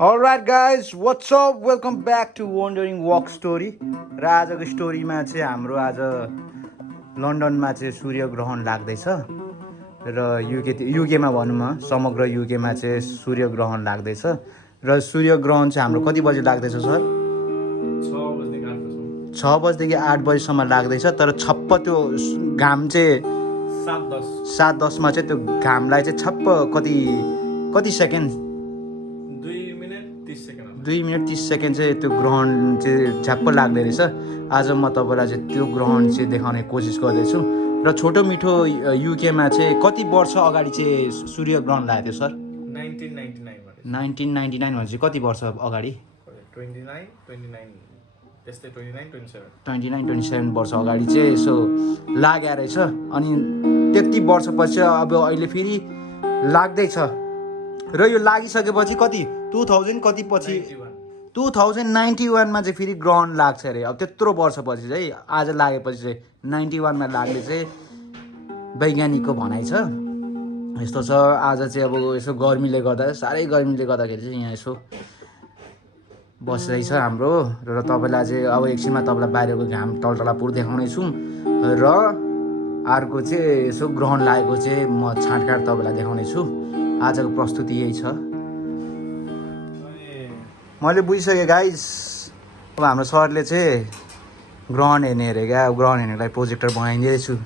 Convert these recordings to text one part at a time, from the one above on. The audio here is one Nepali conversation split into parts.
Alright guys, what's up? Welcome back to Wandering Walk Story. र आजको स्टोरीमा चाहिँ हाम्रो आज लन्डनमा चाहिँ सूर्य ग्रहण लाग्दैछ र युकेमा भनौँ न समग्र युकेमा चाहिँ सूर्य ग्रहण लाग्दैछ र सूर्य ग्रहण चाहिँ हाम्रो कति बजे लाग्दैछ सर? 6 बजेदेखि 8 बजेसम्म लाग्दैछ तर छप्प त्यो घाम चाहिँ 7:10 मा चाहिँ त्यो घामलाई चाहिँ छप्प कति सेकेन्ड 2 मिनट 30 सेकेन्ड चाहिँ त्यो ग्रहण चाहिँ झ्याप्प लाग्ने रहेछ। आज म तपाईँलाई चाहिँ त्यो ग्रहण चाहिँ देखाउने कोसिस गर्दैछु र छोटो मिठो युकेमा चाहिँ कति वर्ष अगाडि चाहिँ सूर्य ग्रहण लागेको थियो सर? 1999 भने चाहिँ कति वर्ष अगाडि? 29-27 वर्ष अगाडि चाहिँ यसो लागेको रहेछ। अनि त्यति वर्षपछि अब अहिले फेरि लाग्दैछ र यो लागिसकेपछि कति 2000 कति पछि 2091 मा चाहिँ फेरि ग्रहण लाग्छ अरे। अब त्यत्रो वर्षपछि चाहिँ आज लागेपछि चाहिँ 91 मा लाग्ने चाहिँ वैज्ञानिकको भनाइ छ। यस्तो छ आज चाहिँ अब यसो गर्मीले गर्दा साह्रै गर्मीले गर्दाखेरि चाहिँ यहाँ यसो बसिरहेछ हाम्रो र तपाईँलाई चाहिँ अब एकछिनमा तपाईँलाई बाहिरको घाम टलटलापुर देखाउने छु र अर्को चाहिँ यसो ग्रहण लागेको चाहिँ म छाँटकाँट तपाईँलाई देखाउने छु। आजको प्रस्तुति यही छ। मैले बुझिसकेँ गाइस। अब हाम्रो सरले चाहिँ ग्रहण हेर्ने अरे क्या। अब ग्रहण हेर्नेलाई प्रोजेक्टर बनाइदिँदैछु।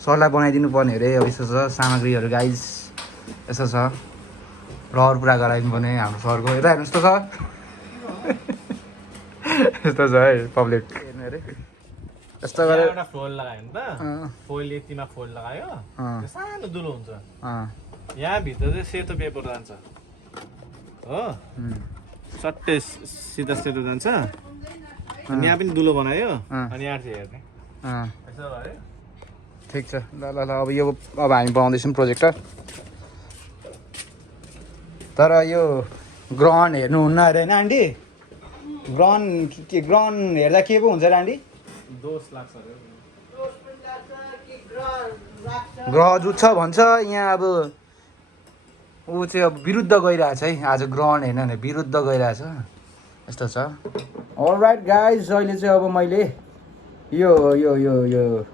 सरलाई बनाइदिनु पर्ने अरे। अब यस्तो छ सामग्रीहरू गाइस, यस्तो छ रहर पुरा गराइदिनु पर्ने हाम्रो सरको। यता हेर्नुहोस् त सर, यस्तो छ है पब्लिक हेर्ने अरे। यस्तो गरेर एउटा फोल लगायो नि त, फोल यतिमा फोल लगायो सानो दुलो हुन्छ, यहाँ भित्र चाहिँ सेतो पेपर जान्छ हो, सट्टै सिधा सिधा जान्छ अनि यहाँ पनि दुलो बनायो अनि यहाँ चाहिँ हेर्ने यसो भयो। ठिक छ ल ल ल। अब हामी बनाउँदैछौँ प्रोजेक्टर। तर यो ग्रहण हेर्नुहुन्न अरे होइन आन्टी? ग्रहण हेर्दा के पो हुन्छ र आन्टी? दोष लाग्छ अरे, ग्रह जुत्छ भन्छ। यहाँ अब ऊ चाहिँ अब विरुद्ध गइरहेछ है। आज ग्रहण हेर्न भने विरुद्ध गइरहेछ। यस्तो छ। अलराइट गाइज, अहिले चाहिँ अब मैले यो यो यो यो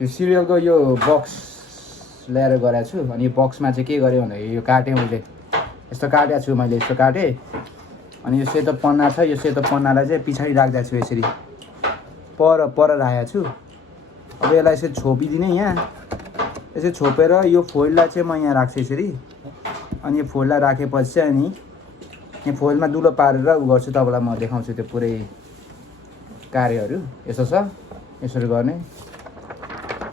यो सिरियलको यो बक्स ल्याएर गएको छु। अनि यो बक्समा चाहिँ के गरेँ भने यो काटेँ मैले, यस्तो काटेको छु मैले, यस्तो काटेँ। अनि यो सेतो पन्ना छ, यो सेतो पन्नालाई चाहिँ पछाडि राख्दैछु छु, यसरी पर राखेको छु। अब यसलाई यसरी छोपिदिने, यहाँ यसरी छोपेर यो फोइललाई चाहिँ म यहाँ राख्छु यसरी। अनि यो फोइललाई राखेपछि चाहिँ अनि यहाँ फोइलमा दुलो पारेर उ गर्छु। तपाईँलाई म देखाउँछु त्यो पुरै कार्यहरू। यसो छ, यसरी गर्ने।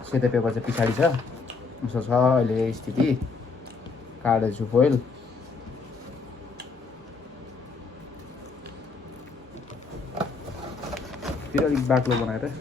सेतो पेपर चाहिँ पछाडि छ। यसो छ अहिले स्थिति। काट्दैछु फोइल। तिर अलिक बाक्लो बनाएर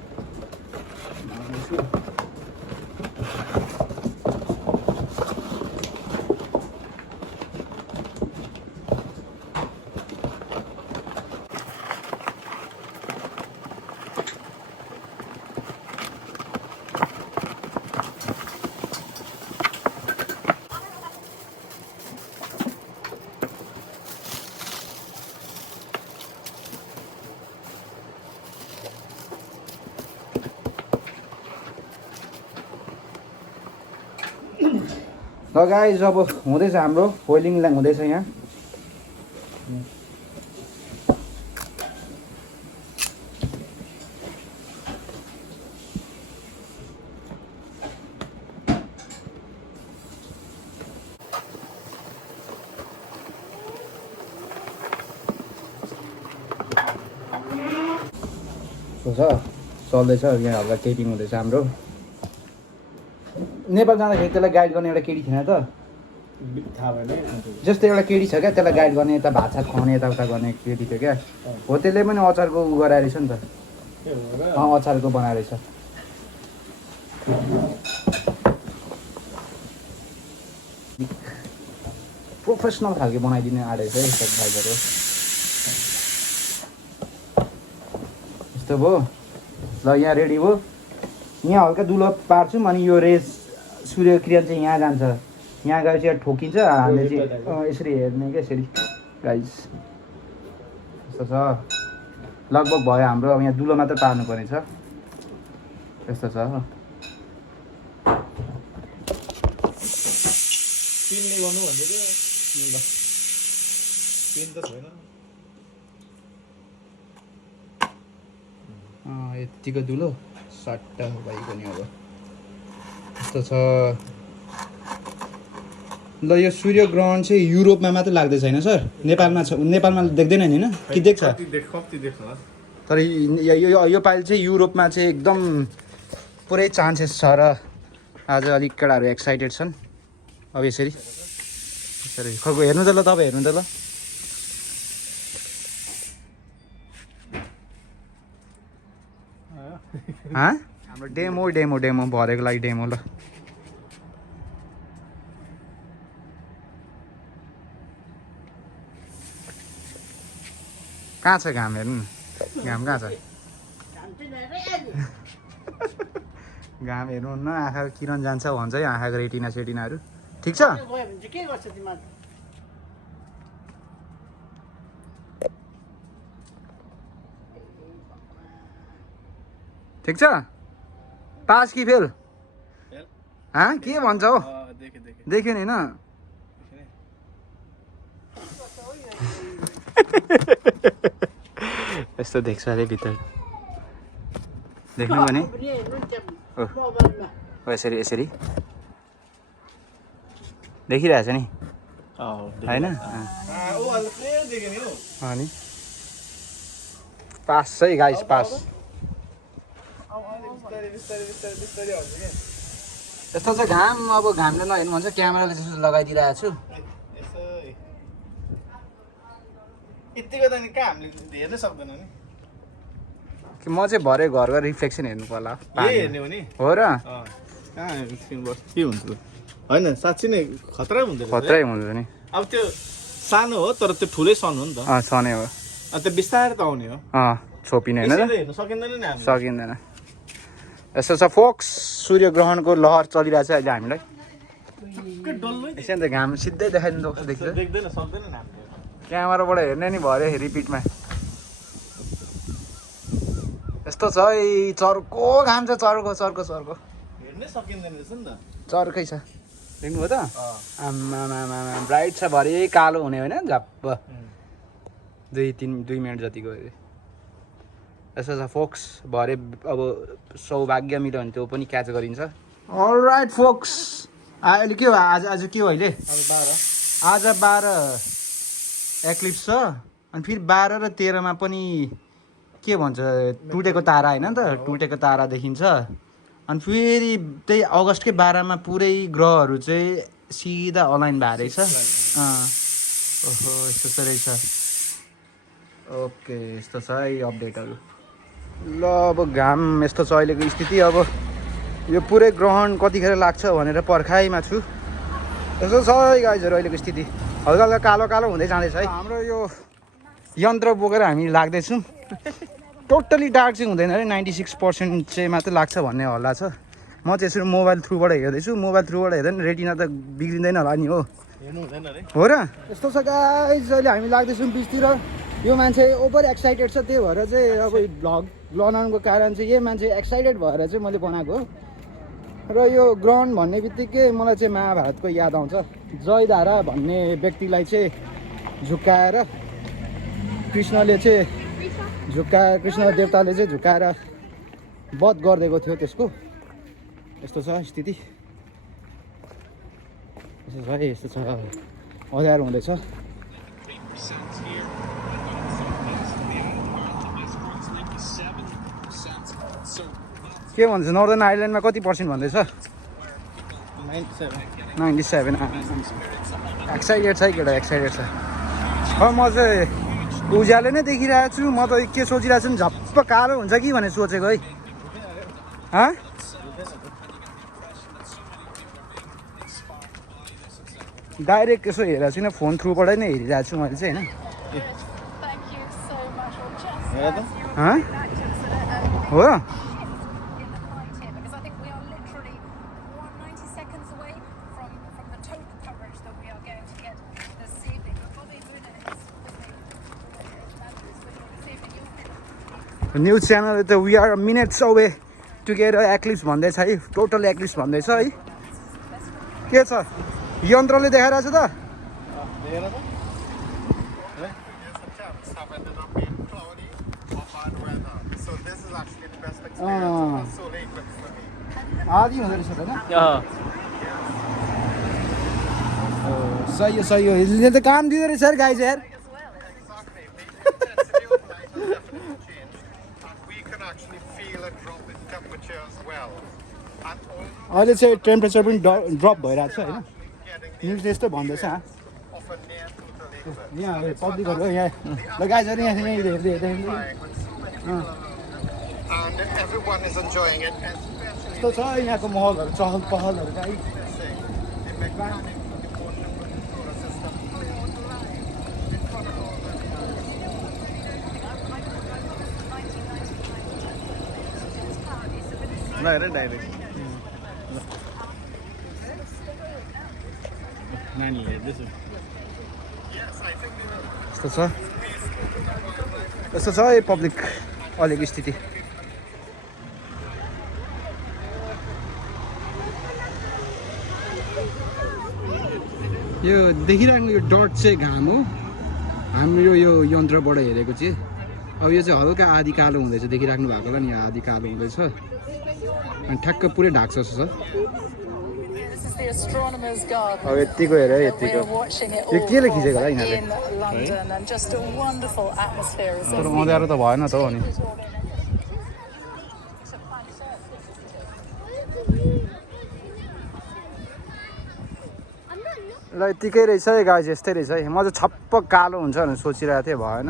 ल गाइस, अब हुँदैछ हाम्रो फोइलिङ हुँदैछ यहाँ। चल्दैछ यहाँ हल्का टेपिङ हुँदैछ हाम्रो। नेपाल जाँदाखेरि त्यसलाई गाइड गर्ने एउटा केटी थिएन त, थाहा भएन है जस्तै एउटा केटी छ क्या त्यसलाई गाइड गर्ने यता भात सात खुवाउने यताउता गर्ने केटी थियो क्या हो त्यसले पनि अचारको उ गराएर रहेछ नि त अचारको बनाएर रहेछ प्रोफेसनल खालको बनाइदिने आँटेछ है सब भाइहरू यस्तो भयो ल यहाँ रेडी भयो यहाँ हल्का दुलो पार्छौँ अनि यो रेस सूर्य किरण चाहिँ यहाँ जान्छ यहाँ गएपछि यहाँ ठोकिन्छ हामीले चाहिँ यसरी हेर्ने क्या यसरी गाइस यस्तो छ लगभग भयो हाम्रो अब यहाँ दुलो मात्र पार्नुपर्ने छ यस्तो छ पिनले गर्नु भन्दै थियो ल पिन त छैन यतिको दुलो सट्टा भइगयो नि अब यस्तो छ ल यो सूर्य ग्रहण चाहिँ युरोपमा मात्र लाग्दैछ होइन सर नेपालमा छ नेपालमा देख्दैन नि होइन कि देख्छ कति देख्छ तर यो पालि चाहिँ युरोपमा चाहिँ एकदम पुरै चान्सेस छ र आज अलिक केटाहरू एक्साइटेड छन् अब यसरी यसरी खरको हेर्नु त ल तपाईँ हेर्नु त ल हाम्रो डेमो डेमो डेमो भरेको लागि डेमो ल कहाँ छ घाम हेर्नु घाम कहाँ छ घाम हेर्नुहुन्न आँखाको किरण जान्छ भन्छ है आँखाको रेटिना सेटिनाहरू ठिक छ ठिक छ पास कि फेल के भन्छ हौ देख्यो नि होइन यस्तो देख्छ अरे भित्र देख्नु भने यसरी यसरी देखिरहेछ नि होइन अनि पास है गाइस पास यस्तो छ घाम अब घामले नहेर्नु भन्छ क्यामेराले जस्तो लगाइदिइरहेको छु यतिको त नि कहाँ हामीले हेर्नै सक्दैन नि कि म चाहिँ भरे घरको रिफ्लेक्सन हेर्नु पर्ला हेर्ने हो नि हो र कहाँ के हुन्छ होइन साँच्ची नै खतरै हुँदैन खतरै हुन्छ नि अब त्यो सानो हो तर त्यो ठुलै सन हो नि त सनै हो त्यो बिस्तारै त आउने हो छोपिने होइन हेर्नु सकिँदैन नि हामी सकिँदैन यस्तो छ फोक्स सूर्य ग्रहणको लहर चलिरहेछ अहिले हामीलाई यसो नि त घाम सिधै देखाइदिनु सक्छ देख्छ देख्दैन सक्दैन नि हामीले क्यामेराबाट हेर्ने नि भयो अरे रिपिटमा यस्तो छ है चर्को घाम छ चर्को चर्को चर्को हेर्नै सकिँदैन रहेछ नि त चर्कै छ देख्नुभयो त आमामामा ब्राइट छ भरे कालो हुने होइन झप्प 2 मिनट जतिको यस्तो छ फोक्स भरे अब सौभाग्य मिल्यो भने त्यो पनि क्याच गरिन्छ अलराइट फोक्स अहिले के हो आज के हो अहिले आज 12 एक्लिप्स छ अनि फेरि 12 र 13मा पनि के भन्छ टुटेको तारा होइन त टुटेको तारा देखिन्छ अनि फेरि त्यही अगस्तकै 12मा पुरै ग्रहहरू चाहिँ सिधा अलाइन भएर रहेछ ओहो यस्तो चाहिँ रहेछ ओके यस्तो छ है अपडेटहरू ल अब घाम यस्तो छ अहिलेको स्थिति अब यो पुरै ग्रहण कतिखेर लाग्छ भनेर पर्खाइमा छु यस्तो छ है गाइजहरू अहिलेको स्थिति हल्का हल्का कालो कालो हुँदै जाँदैछ है हाम्रो यो यन्त्र बोकेर हामी लाग्दैछौँ टोटली डार्क चाहिँ हुँदैन अरे 96% चाहिँ मात्र लाग्छ भन्ने हल्ला छ म चाहिँ यसरी मोबाइल थ्रुबाट हेर्दैछु मोबाइल थ्रुबाट हेर्दा नि रेटिना त बिग्रिँदैन होला नि हो हो र यस्तो छ गाइज अहिले हामी लाग्दैछौँ बिचतिर यो मान्छे ओभर एक्साइटेड छ त्यही भएर चाहिँ अब भ्लग बनाउनुको कारण चाहिँ यो मान्छे एक्साइटेड भएर चाहिँ मैले बनाएको र यो ग्रहण भन्ने बित्तिकै मलाई चाहिँ महाभारतको याद आउँछ जयधारा भन्ने व्यक्तिलाई चाहिँ झुक्काएर कृष्णले चाहिँ कृष्ण देवताले चाहिँ झुक्काएर वध गरिदिएको थियो त्यसको यस्तो छ स्थिति यस्तो छ है यस्तो छ अँध्यारो हुँदैछ के भन्छ नर्दर्न आइल्यान्डमा कति पर्सेन्ट भन्दैछ 97 एक्साइटेड छ है केटा एक्साइटेड छ म चाहिँ उज्यालो नै देखिरहेको छु म त के सोचिरहेको छु नि झप्प कालो हुन्छ कि भनेर सोचेको है डाइरेक्ट यसो हेरेको छुइनँ फोन थ्रुबाट नै हेरिरहेको छु मैले चाहिँ होइन हो न्युज च्यानल त we are minutes away to get eclipse भन्दैछ है टोटल एक्लिप्स भन्दैछ है के छ यन्त्रले देखाइरहेछ त आदि हुँदो रहेछ त होइन सही हो यसले त काम दिँदो रहेछ यार गाई चाहिँ यार अहिले चाहिँ टेम्परेचर पनि ड्रप भइरहेको छ होइन न्युज यस्तो भन्दैछ यहाँ पब्लिकहरू यहाँ ल गाइजहरू यहाँ हेर्दै यस्तो छ यहाँको महलहरू चहल पहलहरू गाई डाइरेक्ट यस्तो छ है पब्लिक अहिलेको स्थिति यो देखिरहेको यो डट चाहिँ घाम हो हाम्रो यो यन्त्रबाट हेरेको चाहिँ अब यो चाहिँ हल्का आधी कालो हुँदैछ देखिराख्नु भएको होला नि आधी कालो हुँदैछ अनि ठ्याक्क पुरै ढाक्छ जस्तो छ अब यतिको हेर यतिको यो केले खिचेको होला यिनीहरूले तर अँध्यारो त भएन त हो अनि ल यतिकै रहेछ है गाई चाहिँ यस्तै रहेछ है म चाहिँ छप्प कालो हुन्छ भनेर सोचिरहेको थिएँ भएन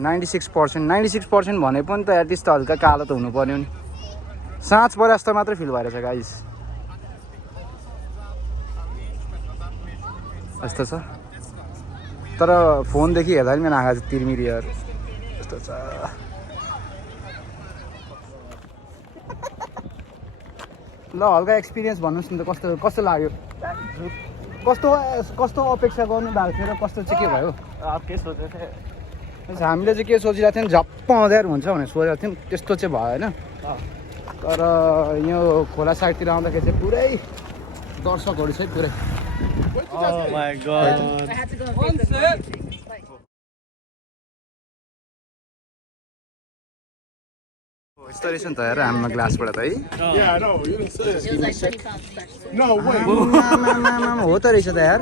96% भने पनि त एटलिस्ट हल्का कालो त हुनुपर्ने हो नि साँझ परे जस्तो मात्रै फिल भइरहेछ गाइस यस्तो छ तर फोनदेखि हेर्दा पनि मेरो आँखा चाहिँ तिर्मिरी यार यस्तो छ ल हल्का एक्सपिरियन्स भन्नुहोस् न त कस्तो लाग्यो कस्तो अपेक्षा गर्नु भएको थियो र कस्तो चाहिँ के भयो के सोचेको थिएँ हामीले चाहिँ के सोचिरहेको थियौँ झप्प अँध्यारो हुन्छ भनेर सोचेको थियौँ त्यस्तो चाहिँ भएन तर यो खोला साइडतिर आउँदाखेरि चाहिँ पुरै दर्शकहरू चाहिँ पुरै यस्तो रहेछ नि त हेर हाम्रो ग्लासबाट त है हो त रहेछ त यार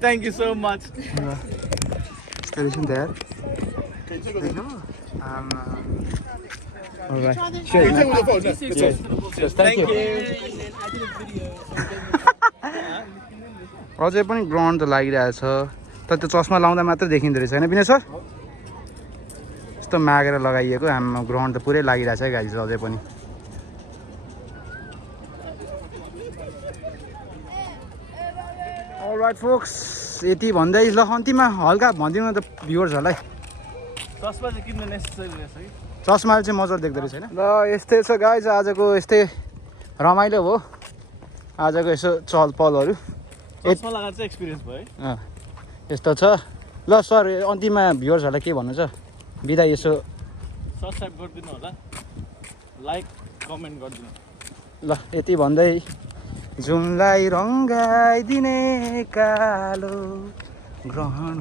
Thank you so much. यस्तो रहेछ नि त यार All right. Sure. Thank you. अझै पनि ग्राउन्ड त लागिरहेछ तर त्यो चस्मा लाउँदा मात्रै देखिँदो रहेछ होइन विनय सर यस्तो मागेर लगाइएको हाम्रो ग्राउन्ड त पुरै लागिरहेछ है गाडी चाहिँ अझै पनि अलराइट फोक्स यति भन्दै ल अन्तिममा हल्का भनिदिउँ न त भ्युवर्सहरूलाई चस्मा चाहिँ किन्नु नेसेसरी रहेछ कि चस्माले चाहिँ मजाले देख्दो रहेछ होइन ल यस्तै छ गाइज आजको यस्तै रमाइलो हो आजको यसो चहल पहलहरू चस्मा लगाएर चाहिँ एक्सपिरियन्स भयो है यस्तो छ ल सर अन्तिममा भ्युवर्सहरूलाई के भन्नु छ बिदा यसो सब्सक्राइब गरिदिनु होला लाइक कमेन्ट गरिदिनु ल यति भन्दै जुमलाई रङ्गाइदिने कालो ग्रहण